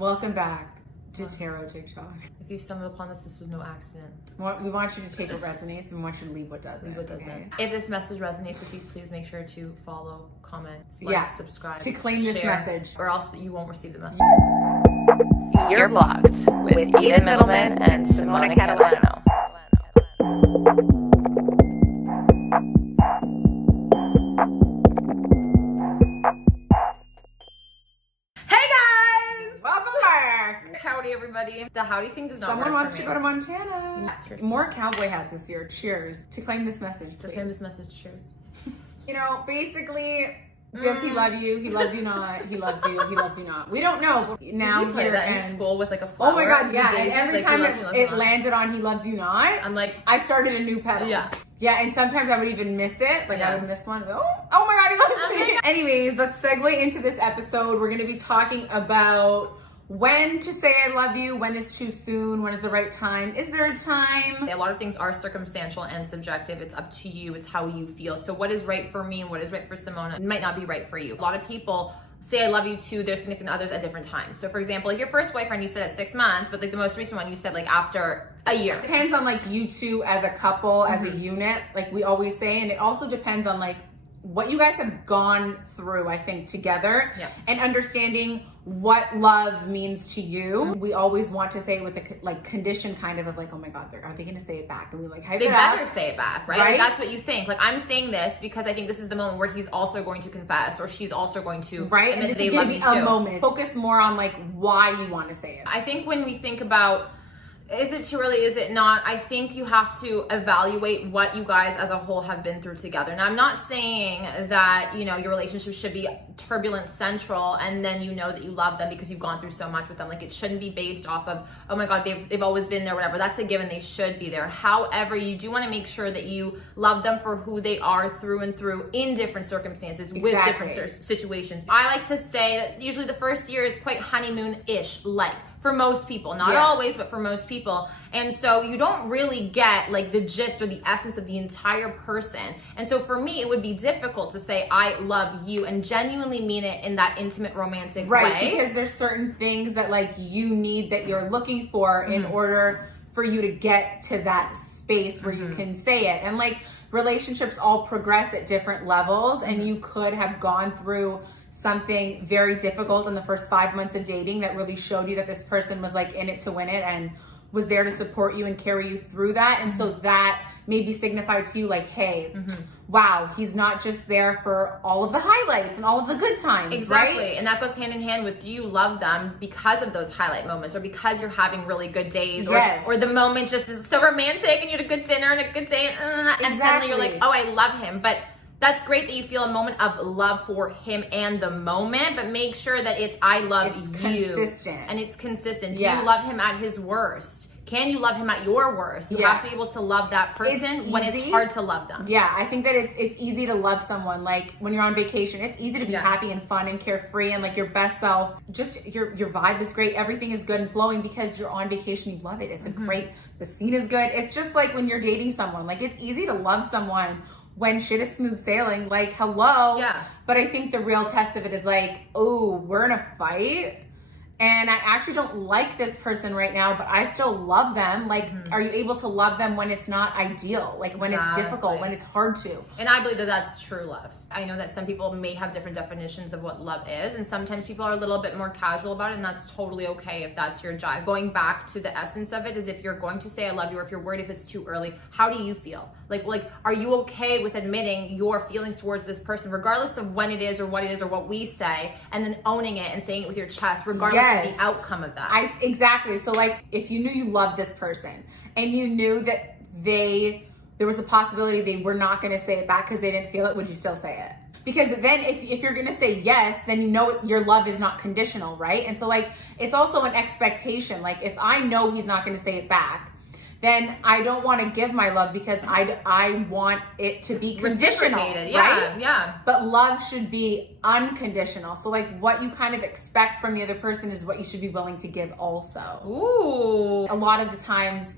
Welcome back to Tarot TikTok. If you stumble upon this was no accident. We want you to take what resonates and we want you to leave what doesn't. Okay? If this message resonates with you, please make sure to follow, comment, subscribe. To claim this message. Or else you won't receive the message. You're Blocked with Eden Middleman and Simona Catalano. Howdy, everybody. The howdy thing does not work. Someone wants to go to Montana. More cowboy hats this year. Cheers. To claim this message, please. To claim this message, cheers. You know, basically, does he love you? He loves you not. He loves you. He loves you not. We don't know. But now Did you play here that in and school with like a flower? Oh my god, yeah. And every like, time it landed on he loves you not, I'm like, I started a new pedal. Yeah. Yeah, and sometimes I would even miss it. Like I would miss one. Oh my god, he loves me. Anyways, let's segue into this episode. We're going to be talking about when to say I love you, when is too soon, when is the right time, is there a time? A lot of things are circumstantial and subjective. It's up to you, it's how you feel. So what is right for me and what is right for Simona might not be right for you. A lot of people say I love you to their significant others at different times. So for example, like your first boyfriend, you said at 6 months, but like the most recent one, you said like after a year. It depends on like you two as a couple, as a unit, like we always say, and it also depends on like what you guys have gone through, I think, together, and understanding what love means to you. We always want to say it with a like condition kind of like, oh my god, are they going to say it back? And we like hype it up. They better say it back, right? Like, that's what you think. Like I'm saying this because I think this is the moment where he's also going to confess, or she's also going to right. And this is going to be a moment. Focus more on like why you want to say it. I think when we think about, is it too early? Is it not? I think you have to evaluate what you guys as a whole have been through together. Now, I'm not saying that, you know, your relationship should be turbulent central and then you know that you love them because you've gone through so much with them. Like it shouldn't be based off of, oh my God, they've always been there, whatever. That's a given. They should be there. However, you do want to make sure that you love them for who they are through and through in different circumstances with different situations. I like to say that usually the first year is quite honeymoon-ish like. For most people, not always, but for most people. And so you don't really get like the gist or the essence of the entire person. And so for me, it would be difficult to say, I love you and genuinely mean it in that intimate, romantic way. Right, because there's certain things that like you need that you're looking for in order for you to get to that space where you can say it. And like relationships all progress at different levels, and you could have gone through something very difficult in the first 5 months of dating that really showed you that this person was like in it to win it and was there to support you and carry you through that. And so that maybe signified to you like, hey, wow, he's not just there for all of the highlights and all of the good times. Exactly. Right? And that goes hand in hand with, do you love them because of those highlight moments or because you're having really good days or the moment just is so romantic and you had a good dinner and a good day and suddenly you're like, oh, I love him. But that's great that you feel a moment of love for him and the moment, but make sure that it's I love you. Consistent. And it's consistent. Do you love him at his worst? Can you love him at your worst? You have to be able to love that person when it's hard to love them. Yeah, I think that it's easy to love someone. Like when you're on vacation, it's easy to be happy and fun and carefree and like your best self. Just your vibe is great. Everything is good and flowing because you're on vacation. You love it. It's a great, the scene is good. It's just like when you're dating someone. Like it's easy to love someone when shit is smooth sailing, like, hello. Yeah. But I think the real test of it is like, oh, we're in a fight and I actually don't like this person right now, but I still love them. Like, are you able to love them when it's not ideal? Like when it's difficult, when it's hard to? And I believe that that's true love. I know that some people may have different definitions of what love is, and sometimes people are a little bit more casual about it, and that's totally okay if that's your jive. Going back to the essence of it is if you're going to say I love you, or if you're worried if it's too early, how do you feel? Like, are you okay with admitting your feelings towards this person, regardless of when it is or what it is or what we say, and then owning it and saying it with your chest, regardless of the outcome of that? Exactly. So like, if you knew you loved this person and you knew that there was a possibility they were not going to say it back because they didn't feel it, would you still say it? Because then if you're going to say yes, then you know your love is not conditional, right? And so like, it's also an expectation. Like if I know he's not going to say it back, then I don't want to give my love because I want it to be conditional, right? Yeah. But love should be unconditional. So like what you kind of expect from the other person is what you should be willing to give also. Ooh. A lot of the times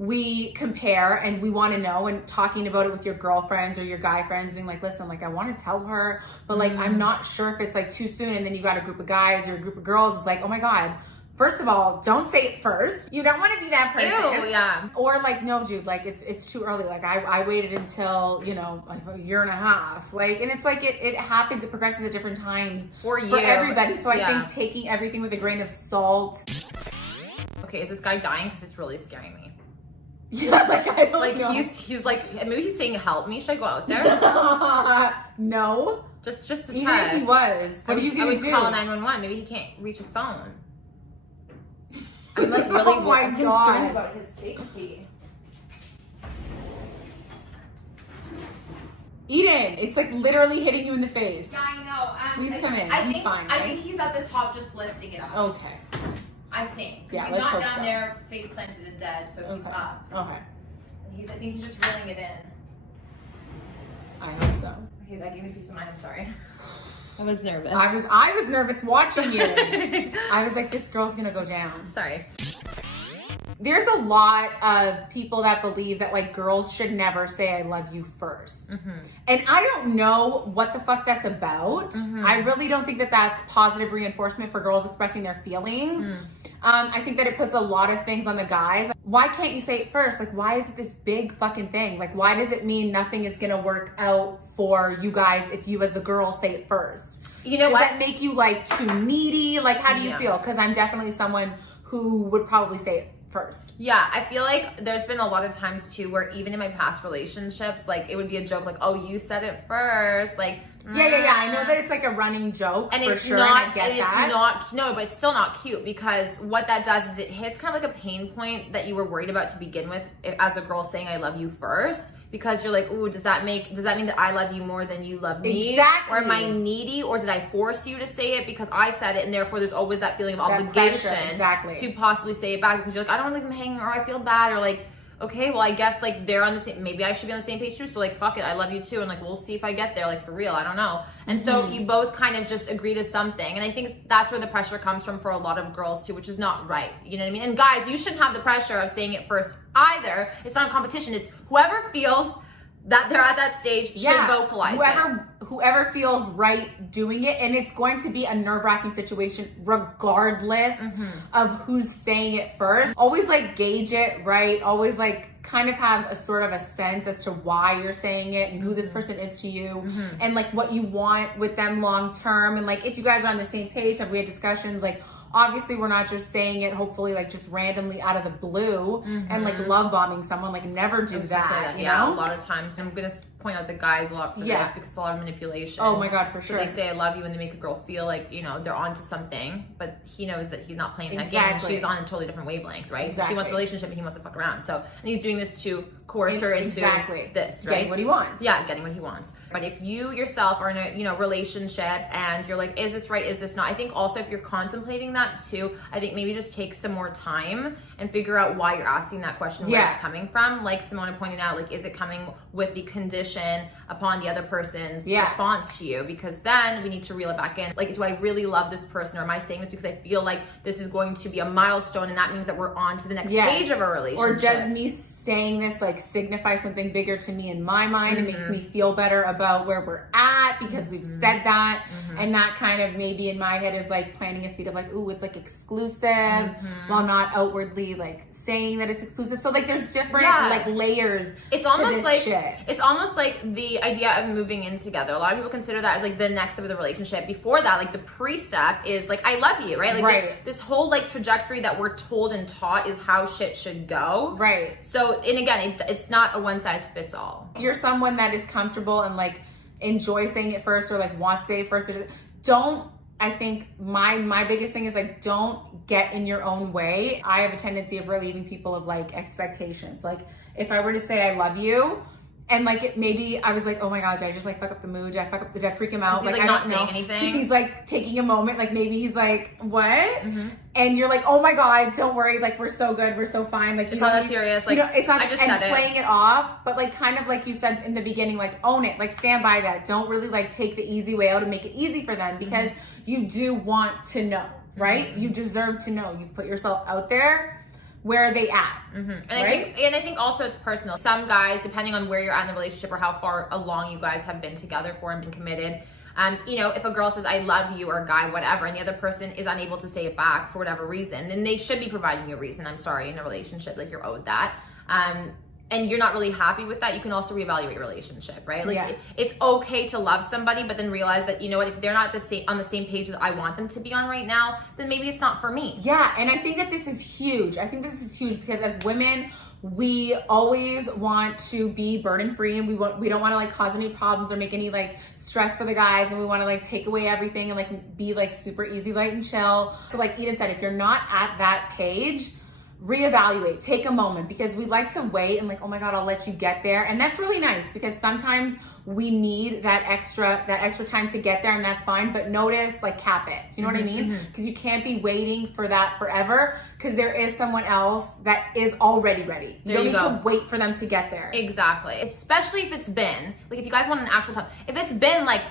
we compare and we want to know, and talking about it with your girlfriends or your guy friends, being like, listen, like I want to tell her, but like I'm not sure if it's like too soon. And then you got a group of guys or a group of girls, it's like, oh my God, First of all, don't say it first. You don't want to be that person. Ew, yeah. Or like, no, dude, like it's too early. Like I waited until, you know, like a year and a half. Like, and it's like it happens, it progresses at different times for everybody. So I think taking everything with a grain of salt. Okay, is this guy dying? Because it's really scaring me. Yeah, like I don't know. He's like, maybe he's saying help me. Should I go out there? No. Just to Even check. if he was, what are you gonna do? Call 911. Maybe he can't reach his phone. I'm like really Oh my God. concerned about his safety. Eden, it's like literally hitting you in the face. Yeah, I know. Please come in. He's fine, I right? think he's at the top just lifting it up. Okay. I think. Yeah, he's let's not hope down so. there face planted and dead, so he's up. Okay. I think he's just reeling it in. I hope so. Okay, that gave me peace of mind. I'm sorry. I was nervous. I was nervous watching you. I was like, this girl's gonna go down. Sorry. There's a lot of people that believe that like girls should never say I love you first. And I don't know what the fuck that's about. I really don't think that that's positive reinforcement for girls expressing their feelings. I think that it puts a lot of things on the guys. Why can't you say it first? Like, why is it this big fucking thing? Like, why does it mean nothing is gonna work out for you guys if you as the girl say it first? You know Does what? that make you like too needy? Like, how do you feel? Because I'm definitely someone who would probably say it first. Yeah, I feel like there's been a lot of times too where even in my past relationships, like it would be a joke like, oh, you said it first. Like, Yeah. I know that it's like a running joke and for it's sure. not, and I get and that. it's not, no, but it's still not cute because what that does is it hits kind of like a pain point that you were worried about to begin with as a girl saying I love you first, because you're like, ooh, does that mean that I love you more than you love me? Exactly. Or am I needy, or did I force you to say it because I said it, and therefore there's always that feeling of obligation to possibly say it back because you're like, I don't want to leave them hanging, or I feel bad, or like, okay, well, I guess like they're on the same, maybe I should be on the same page too. So like, fuck it, I love you too. And like, we'll see if I get there, like for real, I don't know. And so you both kind of just agree to something. And I think that's where the pressure comes from for a lot of girls too, which is not right. You know what I mean? And guys, you shouldn't have the pressure of saying it first either. It's not a competition. It's whoever feels that they're at that stage should vocalize it. Whoever feels right doing it, and it's going to be a nerve-wracking situation regardless of who's saying it first. Always like gauge it, right? Always like kind of have a sort of a sense as to why you're saying it and who this person is to you and like what you want with them long term. And like if you guys are on the same page, have we had discussions like, obviously we're not just saying it hopefully like just randomly out of the blue and like love bombing someone. Like never do that, you know? A lot of times I'm gonna point out the guys a lot for this because it's a lot of manipulation. Oh my God, for sure. So they say I love you and they make a girl feel like, you know, they're onto something, but he knows that he's not playing that game and she's on a totally different wavelength, right? She wants a relationship and he wants to fuck around. So, and he's doing this to coerce her into this, right? Getting what he wants. Yeah, getting what he wants. But if you yourself are in a, you know, relationship and you're like, is this right? Is this not? I think also if you're contemplating that too, I think maybe just take some more time and figure out why you're asking that question, where it's coming from. Like Simona pointed out, like, is it coming with the condition upon the other person's response to you? Because then we need to reel it back in. Like, do I really love this person, or am I saying this because I feel like this is going to be a milestone and that means that we're on to the next page of our relationship? Or does me saying this like signify something bigger to me in my mind? It makes me feel better about where we're at because we've said that. And that kind of maybe in my head is like planting a seed of like, ooh, it's like exclusive while not outwardly like saying that it's exclusive. So like there's different like layers. It's almost to this like shit. It's almost like the idea of moving in together. A lot of people consider that as like the next step of the relationship. Before that, like the pre-step is like I love you, right? Like this whole like trajectory that we're told and taught is how shit should go. Right. So, and again, it's not a one size fits all. If you're someone that is comfortable and like enjoys saying it first or like wants to say it first, don't, I think my biggest thing is like, don't get in your own way. I have a tendency of relieving people of like expectations. Like if I were to say I love you, and like it, maybe I was like, oh my God, did I just like fuck up the mood? Did I fuck up did I freak him out? He's like I not don't saying know. anything. Because he's like taking a moment, like maybe he's like, what? And you're like, oh my God, don't worry, like we're so good, we're so fine. Like it's not that serious. Like, you know, it's not, I just and said playing it off, but like kind of like you said in the beginning, like own it, like stand by that. Don't really like take the easy way out and make it easy for them because you do want to know, right? You deserve to know. You've put yourself out there. Where are they at? And I think also it's personal. Some guys, depending on where you're at in the relationship or how far along you guys have been together for and been committed, You know, if a girl says, I love you, or a guy, whatever, and the other person is unable to say it back for whatever reason, then they should be providing you a reason. I'm sorry, in a relationship, like you're owed that. And you're not really happy with that, you can also reevaluate your relationship, right? Like it's okay to love somebody, but then realize that, you know what, if they're not on the same page that I want them to be on right now, then maybe it's not for me. Yeah, and I think that this is huge. I think this is huge because as women, we always want to be burden free, and we don't want to like cause any problems or make any like stress for the guys, and we want to like take away everything and like be like super easy, light, and chill. So like Eden said, if you're not at that page, reevaluate, take a moment, because we like to wait and like, oh my God, I'll let you get there. And that's really nice because sometimes we need that extra time to get there, and that's fine. But notice, like, cap it. Do you know what I mean? Because you can't be waiting for that forever, because there is someone else that is already ready. You don't need to wait for them to get there. Exactly. Especially if it's been, like, if you guys want an actual time, if it's been like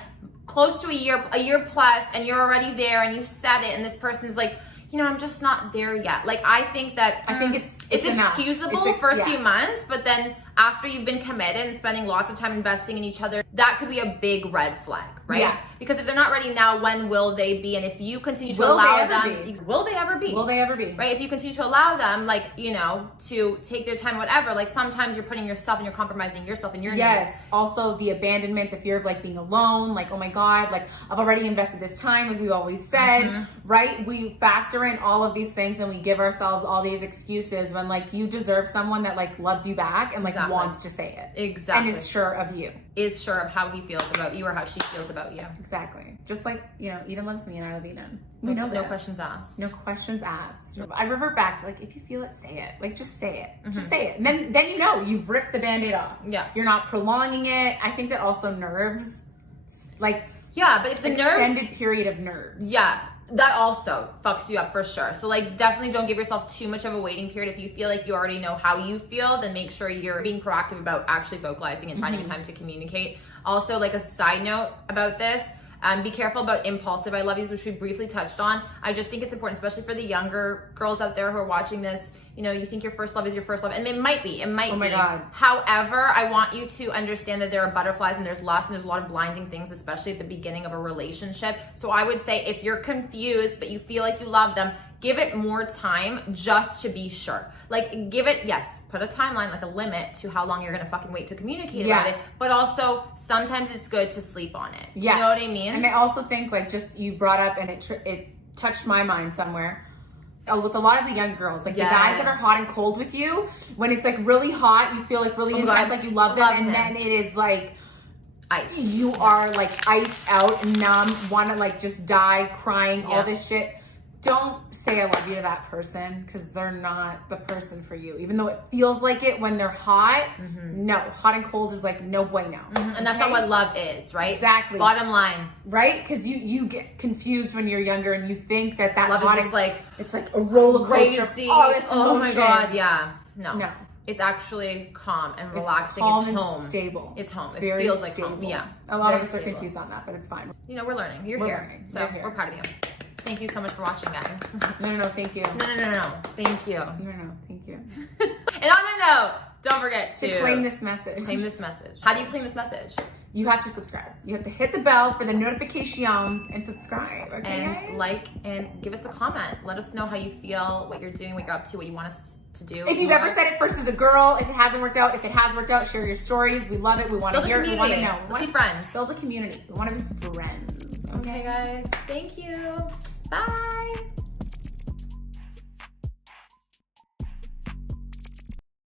close to a year plus, and you're already there and you've said it, and this person's like, you know, I'm just not there yet. Like, I think it's excusable first few months, but then after you've been committed and spending lots of time investing in each other, that could be a big red flag, right? Yeah. Because if they're not ready now, when will they be? And if you continue to allow them, will they ever be? Will they ever be? Right? If you continue to allow them, like, you know, to take their time, whatever, like sometimes you're putting yourself and you're compromising yourself and your needs. Also the abandonment, the fear of like being alone, like, oh my God, like I've already invested this time, as we've always said, right? We factor in all of these things and we give ourselves all these excuses when like you deserve someone that like loves you back and like wants to say it. Exactly. And is sure of you. Is sure of how he feels about you or how she feels about you. Exactly. Just like, you know, Eden loves me and I love Eden. We know no questions asked. No questions asked. I revert back to like, if you feel it, say it. Like, just say it. Just say it. And then you know, you've ripped the Band-Aid off. Yeah. You're not prolonging it. I think that also nerves, like, yeah, but if the extended period of nerves. Yeah. That also fucks you up for sure. So like, definitely don't give yourself too much of a waiting period. If you feel like you already know how you feel, then make sure you're being proactive about actually vocalizing and finding a time to communicate. Also, like a side note about this, be careful about impulsive I love yous, which we briefly touched on. I just think it's important, especially for the younger girls out there who are watching this. You know, you think your first love is your first love, and it might be. Oh my God. However, I want you to understand that there are butterflies and there's lust and there's a lot of blinding things, especially at the beginning of a relationship. So I would say if you're confused, but you feel like you love them, give it more time just to be sure. Like, give it, yes, put a timeline, like a limit to how long you're gonna fucking wait to communicate about it. But also, sometimes it's good to sleep on it. Do you know what I mean? And I also think, like, just you brought up, and it touched my mind somewhere. With a lot of the young girls, like the guys that are hot and cold with you, when it's like really hot, you feel like really intense, like you love them, and then it is like ice. You are like iced out, numb, want to like just die, crying, all this shit. Don't say I love you to that person, because they're not the person for you. Even though it feels like it when they're hot, no. Hot and cold is like no bueno. And that's not what love is, right? Exactly. Bottom line. Right? Because you get confused when you're younger and you think that love hot is just like, it's like a roller coaster. Oh my God, yeah. No. It's actually calm and relaxing. It's calm it's and home. stable. It's home. It's it very feels stable. like home. Yeah. A lot of us are confused on that, but it's fine. You know, we're learning. We're here. Learning. So we're proud of you. Thank you so much for watching, guys. No, thank you. No. Thank you. No, thank you. And on a note, don't forget to claim this message. Claim this message. How do you claim this message? You have to subscribe. You have to hit the bell for the notifications and subscribe. Okay, and guys? like and give us a comment. Let us know how you feel, what you're doing, what you're up to, what you want us to do. If you've ever said it first as a girl, if it hasn't worked out, if it has worked out, share your stories. We love it. We want to hear it. We want to know. Let's be friends. Build a community. We want to be friends. Okay, guys. Thank you. Bye.